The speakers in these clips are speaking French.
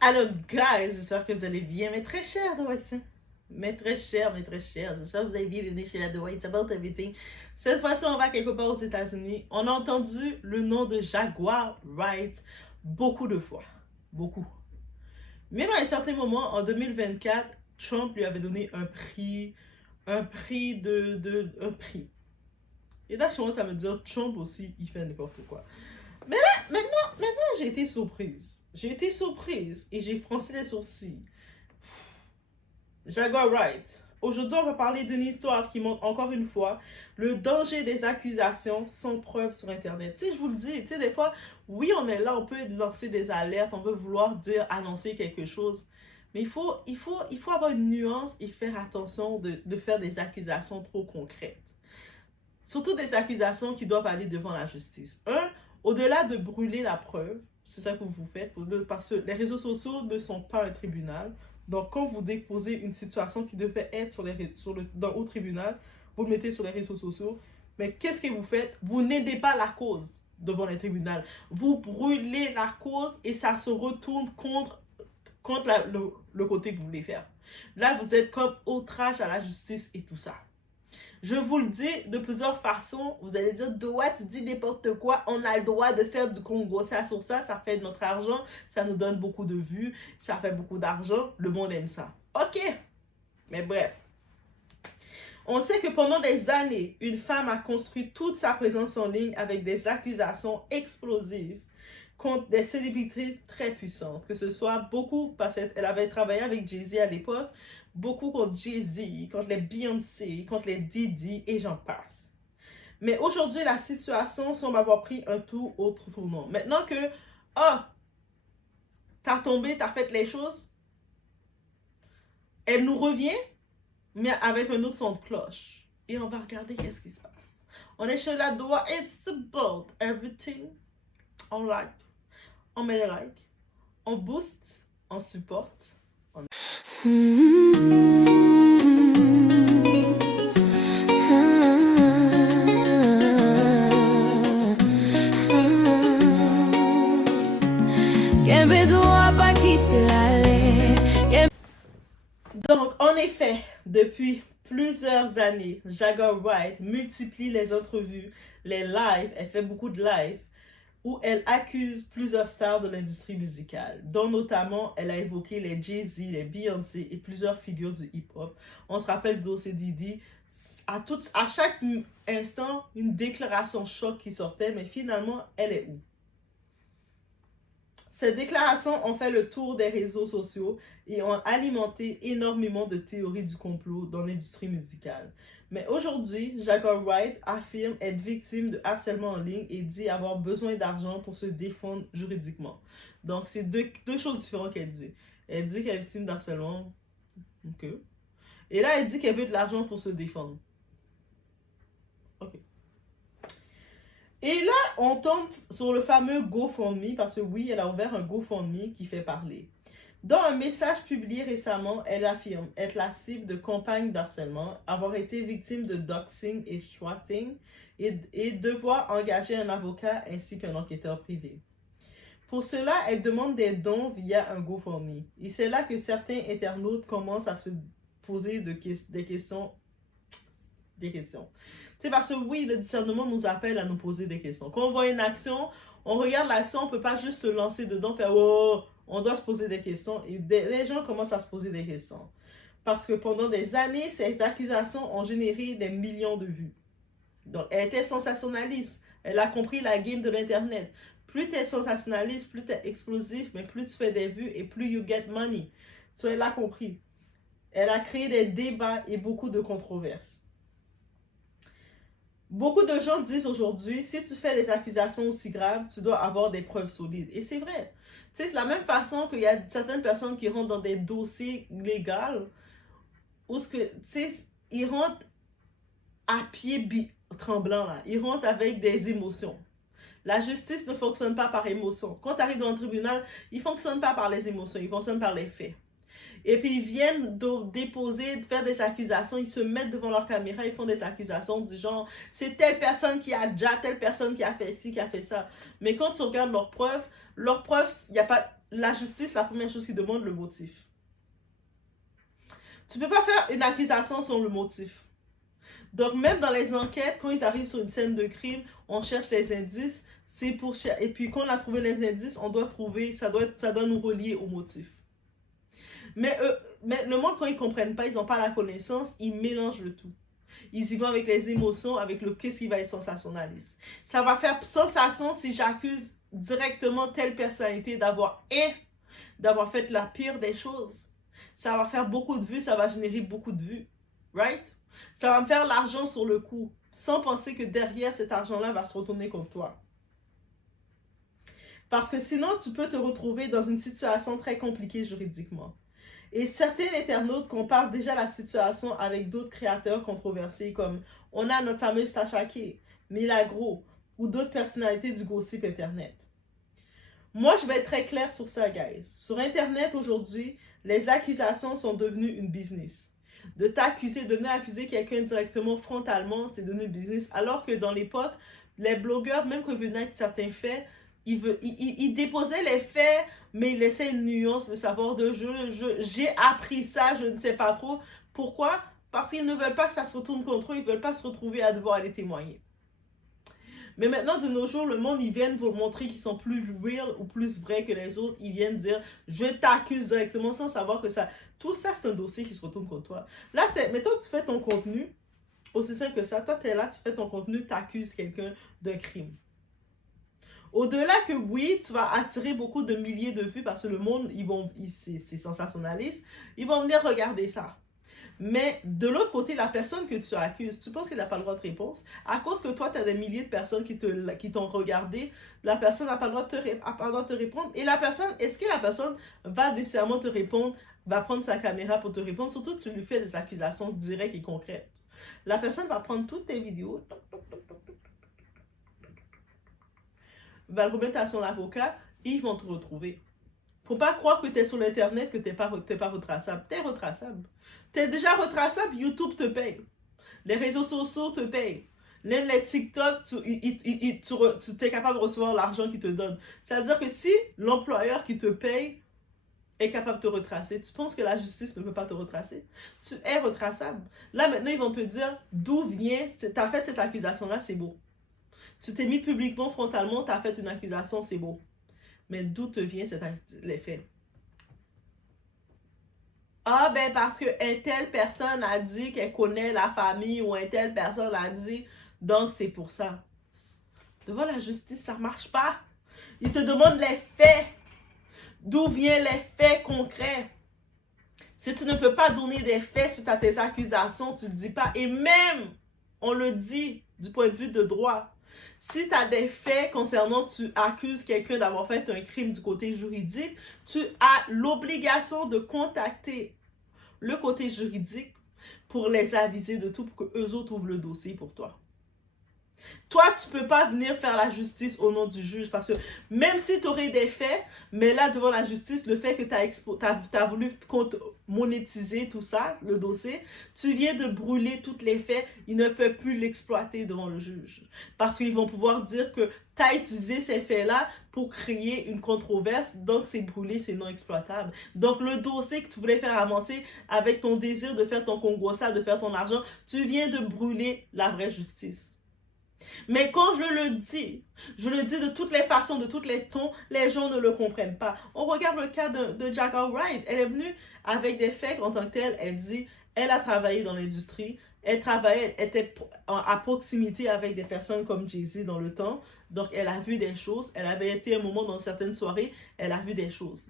Alors, guys, j'espère que vous allez bien. Mais très cher, The White. Mais très cher, mais très cher. J'espère que vous allez bien. Bienvenue chez la The White. It's about everything. Cette fois-ci, on va quelque part aux États-Unis. On a entendu le nom de Jaguar Wright beaucoup de fois. Beaucoup. Même à un certain moment, en 2024, Trump lui avait donné un prix. Un prix un prix. Et là, je commence à me dire, Trump aussi, il fait n'importe quoi. Mais là, maintenant, j'ai été surprise. J'ai été surprise et j'ai froncé les sourcils. Jaguar Wright. Aujourd'hui, on va parler d'une histoire qui montre encore une fois le danger des accusations sans preuve sur Internet. Tu sais, je vous le dis, tu sais, des fois, oui, on est là, on peut lancer des alertes, on peut vouloir dire, annoncer quelque chose. Mais il faut avoir une nuance et faire attention de faire des accusations trop concrètes. Surtout des accusations qui doivent aller devant la justice. Au-delà de brûler la preuve, c'est ça que vous faites, parce que les réseaux sociaux ne sont pas un tribunal. Donc, quand vous déposez une situation qui devait être au tribunal, vous le mettez sur les réseaux sociaux. Mais qu'est-ce que vous faites? Vous n'aidez pas la cause devant les tribunaux. Vous brûlez la cause et ça se retourne contre le côté que vous voulez faire. Là, vous êtes comme outrage à la justice et tout ça. Je vous le dis de plusieurs façons. Vous allez dire, Doa, tu dis n'importe quoi. On a le droit de faire du Congo. Ça sur ça, ça fait de notre argent. Ça nous donne beaucoup de vues. Ça fait beaucoup d'argent. Le monde aime ça. Ok. Mais bref. On sait que pendant des années, une femme a construit toute sa présence en ligne avec des accusations explosives contre des célébrités très puissantes. Que ce soit beaucoup, parce qu'elle avait travaillé avec Jay-Z à l'époque, beaucoup contre Jay-Z, contre les Beyoncé, contre les Diddy et j'en passe. Mais aujourd'hui, la situation semble avoir pris un tout autre tournant. Maintenant que, t'as tombé, t'as fait les choses, elle nous revient, mais avec un autre son de cloche. Et on va regarder qu'est-ce qui se passe. On est chez la Doa, it's about everything. On like, on met les likes, on booste, on supporte. Donc, en effet, depuis plusieurs années, Jaguar Wright multiplie les entrevues, les lives, elle fait beaucoup de lives, où elle accuse plusieurs stars de l'industrie musicale, dont notamment elle a évoqué les Jay-Z, les Beyoncé et plusieurs figures du hip-hop. On se rappelle d'O.C. Diddy, à chaque instant, une déclaration choc qui sortait, mais finalement, elle est où? Ces déclarations ont fait le tour des réseaux sociaux et ont alimenté énormément de théories du complot dans l'industrie musicale. Mais aujourd'hui, Jaguar Wright affirme être victime de harcèlement en ligne et dit avoir besoin d'argent pour se défendre juridiquement. Donc, c'est deux choses différentes qu'elle dit. Elle dit qu'elle est victime d'harcèlement. Ok. Et là, elle dit qu'elle veut de l'argent pour se défendre. Ok. Et là, on tombe sur le fameux GoFundMe, parce que oui, elle a ouvert un GoFundMe qui fait parler. Dans un message publié récemment, elle affirme être la cible de campagnes d'harcèlement, avoir été victime de doxing et swatting et devoir engager un avocat ainsi qu'un enquêteur privé. Pour cela, elle demande des dons via un GoFundMe. Et c'est là que certains internautes commencent à se poser des questions. C'est parce que oui, le discernement nous appelle à nous poser des questions. Quand on voit une action, on regarde l'action, on ne peut pas juste se lancer dedans, faire oh, on doit se poser des questions. Et les gens commencent à se poser des questions. Parce que pendant des années, ces accusations ont généré des millions de vues. Donc, elle était sensationnaliste. Elle a compris la game de l'Internet. Plus tu es sensationnaliste, plus tu es explosif, mais plus tu fais des vues et plus you get money. Tu elle l'a compris. Elle a créé des débats et beaucoup de controverses. Beaucoup de gens disent aujourd'hui, si tu fais des accusations aussi graves, tu dois avoir des preuves solides. Et c'est vrai. Tu sais, c'est la même façon qu'il y a certaines personnes qui rentrent dans des dossiers légaux où ce que, tu sais, ils rentrent à pied tremblant, là. Ils rentrent avec des émotions. La justice ne fonctionne pas par émotion. Quand tu arrives dans un tribunal, il ne fonctionne pas par les émotions, il fonctionne par les faits. Et puis ils viennent déposer, faire des accusations, ils se mettent devant leur caméra, ils font des accusations du genre, c'est telle personne qui a déjà, telle personne qui a fait ci, qui a fait ça. Mais quand tu regardes leurs preuves, il n'y a pas, la justice, la première chose qui demande, le motif. Tu peux pas faire une accusation sans le motif. Donc, même dans les enquêtes, quand ils arrivent sur une scène de crime, on cherche les indices, c'est pour et puis quand on a trouvé les indices, on doit trouver, ça doit nous relier au motif. Mais le monde, quand ils comprennent pas, ils n'ont pas la connaissance, ils mélangent le tout. Ils y vont avec les émotions, avec le qu'est-ce qui va être sensationnaliste. Ça va faire sensation si j'accuse directement telle personnalité d'avoir fait la pire des choses. Ça va faire beaucoup de vues, ça va générer beaucoup de vues. Right? Ça va me faire l'argent sur le coup, sans penser que derrière cet argent-là va se retourner contre toi. Parce que sinon, tu peux te retrouver dans une situation très compliquée juridiquement. Et certains internautes comparent déjà la situation avec d'autres créateurs controversés comme on a notre fameuse Tasha K, Milagro ou d'autres personnalités du gossip internet. Moi, je vais être très clair sur ça, guys. Sur internet aujourd'hui, les accusations sont devenues une business. De venir accuser quelqu'un directement, frontalement, c'est devenu business. Alors que dans l'époque, les blogueurs, même quand ils venaient avec certains faits, ils déposaient les faits, mais ils laissaient une nuance, de savoir de j'ai appris ça, je ne sais pas trop. Pourquoi? Parce qu'ils ne veulent pas que ça se retourne contre eux, ils ne veulent pas se retrouver à devoir aller témoigner. Mais maintenant, de nos jours, le monde, ils viennent vous montrer qu'ils sont plus real ou plus vrais que les autres. Ils viennent dire, je t'accuse directement sans savoir que ça... Tout ça, c'est un dossier qui se retourne contre toi. Là, mettons que tu fais ton contenu, aussi simple que ça. Toi, tu es là, tu fais ton contenu, tu accuses quelqu'un d'un crime. Au-delà que oui, tu vas attirer beaucoup de milliers de vues parce que le monde, c'est sensationnaliste, ils vont venir regarder ça. Mais de l'autre côté, la personne que tu accuses, tu penses qu'elle n'a pas le droit de réponse? À cause que toi, tu as des milliers de personnes qui t'ont regardé, la personne n'a pas le droit de te répondre. Et la personne, est-ce que la personne va nécessairement te répondre, va prendre sa caméra pour te répondre? Surtout, tu lui fais des accusations directes et concrètes. La personne va prendre toutes tes vidéos, va le remettre à son avocat et ils vont te retrouver. Faut pas croire que tu es sur l'internet, que tu n'es pas retraçable. Tu es retraçable. Tu es déjà retraçable, YouTube te paye. Les réseaux sociaux te payent. Même les TikTok, tu es capable de recevoir l'argent qu'ils te donnent. C'est-à-dire que si l'employeur qui te paye est capable de te retracer, tu penses que la justice ne peut pas te retracer? Tu es retraçable. Là, maintenant, ils vont te dire d'où vient, tu as fait cette accusation-là, c'est beau. Tu t'es mis publiquement, frontalement, tu as fait une accusation, c'est beau. Mais d'où te vient les faits? Ah, ben parce que une telle personne a dit qu'elle connaît la famille ou une telle personne a dit, donc c'est pour ça. Devant la justice, ça ne marche pas. Ils te demandent les faits. D'où viennent les faits concrets? Si tu ne peux pas donner des faits sur tes accusations, tu ne le dis pas. Et même, on le dit du point de vue de droit. Si tu as des faits concernant, tu accuses quelqu'un d'avoir fait un crime du côté juridique, tu as l'obligation de contacter le côté juridique pour les aviser de tout, pour qu'eux autres ouvrent le dossier pour toi. Toi, tu ne peux pas venir faire la justice au nom du juge parce que même si tu aurais des faits, mais là, devant la justice, le fait que tu as voulu monétiser tout ça, le dossier, tu viens de brûler tous les faits, ils ne peuvent plus l'exploiter devant le juge. Parce qu'ils vont pouvoir dire que tu as utilisé ces faits-là pour créer une controverse, donc c'est brûlé, c'est non exploitable. Donc le dossier que tu voulais faire avancer avec ton désir de faire ton congossa, de faire ton argent, tu viens de brûler la vraie justice. Mais quand je le dis de toutes les façons, de tous les tons, les gens ne le comprennent pas. On regarde le cas de Jackie Wright. Elle est venue avec des faits en tant que telle. Elle dit, elle a travaillé dans l'industrie. Elle était à proximité avec des personnes comme Jay-Z dans le temps. Donc, elle a vu des choses. Elle avait été un moment dans certaines soirées. Elle a vu des choses.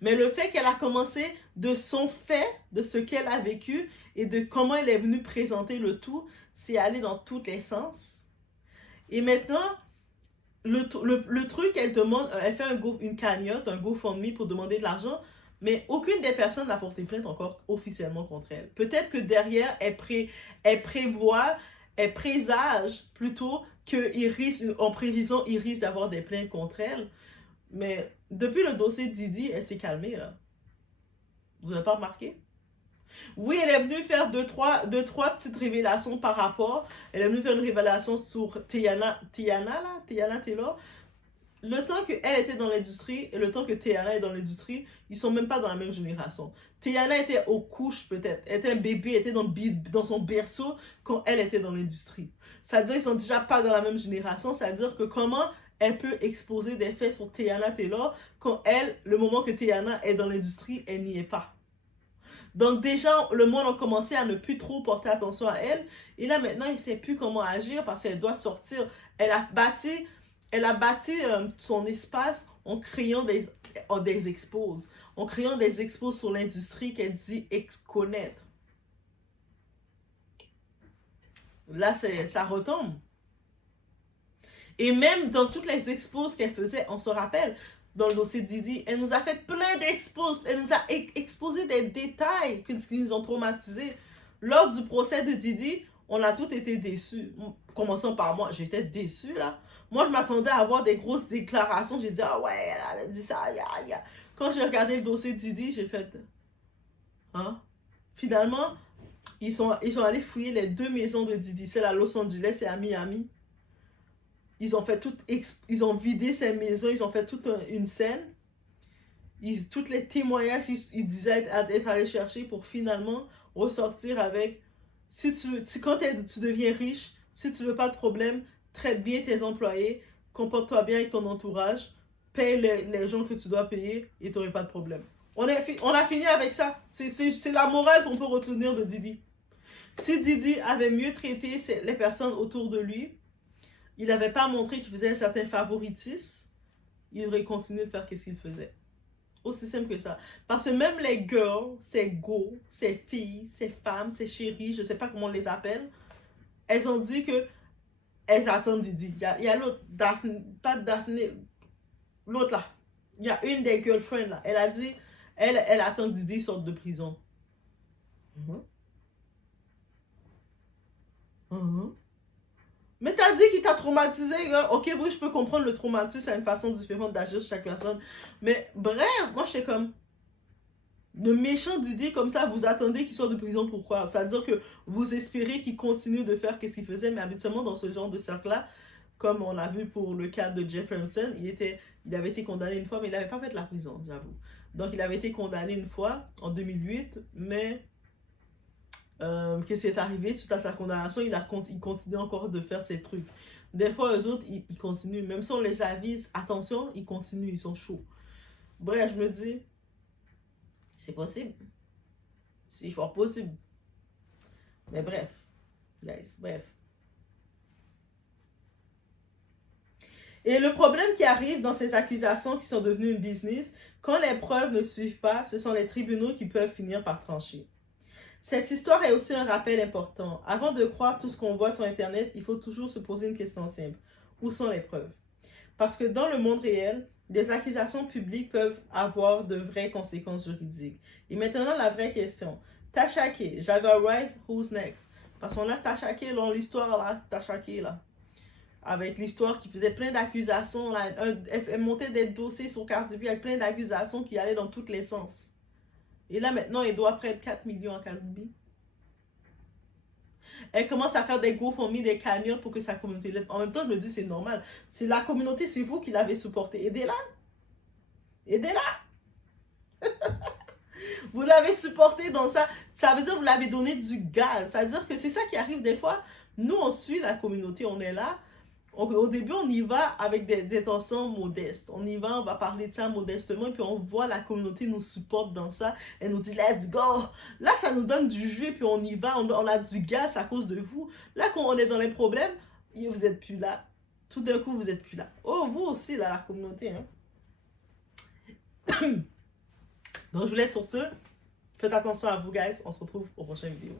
Mais le fait qu'elle a commencé de son fait, de ce qu'elle a vécu et de comment elle est venue présenter le tout, c'est aller dans tous les sens. Et maintenant, le truc, elle demande, elle fait une cagnotte, un GoFundMe pour demander de l'argent, mais aucune des personnes n'a porté plainte encore officiellement contre elle. Peut-être que derrière, elle prévoit, elle présage plutôt qu'en prévision, il risque d'avoir des plaintes contre elle. Mais depuis le dossier de Didi, elle s'est calmée, là. Vous n'avez pas remarqué? Oui, elle est venue faire deux, trois petites révélations par rapport. Elle est venue faire une révélation sur Teyana Taylor. le temps qu'elle était dans l'industrie et le temps que Teyana est dans l'industrie, ils sont même pas dans la même génération. Teyana était aux couches peut-être, elle était un bébé, elle était dans son berceau quand elle était dans l'industrie. C'est-à-dire qu'ils sont déjà pas dans la même génération, c'est-à-dire que comment elle peut exposer des faits sur Teyana Taylor quand elle, le moment que Teyana est dans l'industrie, elle n'y est pas. Donc déjà, le monde a commencé à ne plus trop porter attention à elle. Et là, maintenant, il ne sait plus comment agir parce qu'elle doit sortir. Elle a bâti son espace en créant des expos. En créant des expos sur l'industrie qu'elle dit connaître. Là, ça retombe. Et même dans toutes les expos qu'elle faisait, on se rappelle, dans le dossier de Didi, elle nous a fait plein d'expos, elle nous a exposé des détails qui nous ont traumatisés. Lors du procès de Didi, on a tous été déçus. Commençons par moi, j'étais déçue là. Moi, je m'attendais à avoir des grosses déclarations. J'ai dit, ah ouais, elle a dit ça, ya. Quand j'ai regardé le dossier de Didi, j'ai fait, hein? Finalement, ils sont allés fouiller les 2 maisons de Didi, celle à Los Angeles et à Miami. Ils ont vidé ces maisons, ils ont fait toute une scène. Tous les témoignages ils disaient être allés chercher pour finalement ressortir avec quand tu deviens riche, si tu veux pas de problème, traite bien tes employés, comporte-toi bien avec ton entourage, paye les gens que tu dois payer et tu n'auras pas de problème. On a fini avec ça. C'est la morale qu'on peut retenir de Didi. Si Didi avait mieux traité les personnes autour de lui, il n'avait pas montré qu'il faisait un certain favoritisme, il aurait continué de faire ce qu'il faisait. Aussi simple que ça. Parce que même les girls, ces go, ces filles, ces femmes, ces chéries, je ne sais pas comment on les appelle, elles ont dit que elles attendent Didi. Il y a l'autre, Daphne, pas Daphne, l'autre là. Il y a une des girlfriends là. Elle a dit, elle attend que Didi sorte de prison. Mais t'as dit qu'il t'a traumatisé, là. Ok, oui, je peux comprendre le traumatisme, c'est une façon différente d'agir sur chaque personne. Mais bref, moi, j'étais comme... Le méchant Didier comme ça, vous attendez qu'il sorte de prison, pourquoi? C'est-à-dire que vous espérez qu'il continue de faire ce qu'il faisait, mais habituellement, dans ce genre de cercle-là, comme on l'a vu pour le cas de Jeff Ramson, il avait été condamné une fois, mais il n'avait pas fait de la prison, j'avoue. Donc, il avait été condamné une fois, en 2008, mais... qu'est-ce qui est arrivé suite à sa condamnation, il continue encore de faire ces trucs. Des fois, eux autres, ils continuent. Même si on les avise, attention, ils continuent, ils sont chauds. Bref, je me dis, c'est possible. C'est fort possible. Mais bref, guys, bref. Et le problème qui arrive dans ces accusations qui sont devenues une business, quand les preuves ne suivent pas, ce sont les tribunaux qui peuvent finir par trancher. Cette histoire est aussi un rappel important. Avant de croire tout ce qu'on voit sur Internet, il faut toujours se poser une question simple. Où sont les preuves? Parce que dans le monde réel, des accusations publiques peuvent avoir de vraies conséquences juridiques. Et maintenant, la vraie question. Tasha K, Jaguar Wright, who's next? Parce qu'on a Tasha K dans l'histoire, là, Tasha K, là. Avec l'histoire qui faisait plein d'accusations, là. Elle montait des dossiers sur Cardi B avec plein d'accusations qui allaient dans tous les sens. Et là, maintenant, elle doit près de 4 millions à Cardi B. Elle commence à faire des GoFundMe, des cagnottes pour que sa communauté l'aide. En même temps, je me dis, c'est normal. C'est la communauté, c'est vous qui l'avez supporté. Aidez-la. Aidez-la. Vous l'avez supporté dans ça. Ça veut dire que vous l'avez donné du gaz. Ça veut dire que c'est ça qui arrive des fois. Nous, on suit la communauté, on est là. Au début, on y va avec des intentions modestes. On y va, on va parler de ça modestement, et puis on voit la communauté nous supporte dans ça. Elle nous dit, let's go! Là, ça nous donne du jus, puis on y va, on a du gaz à cause de vous. Là, quand on est dans les problèmes, vous n'êtes plus là. Tout d'un coup, vous n'êtes plus là. Oh, vous aussi, là, la communauté. Hein? Donc, je vous laisse sur ce. Faites attention à vous, guys. On se retrouve au prochain vidéo.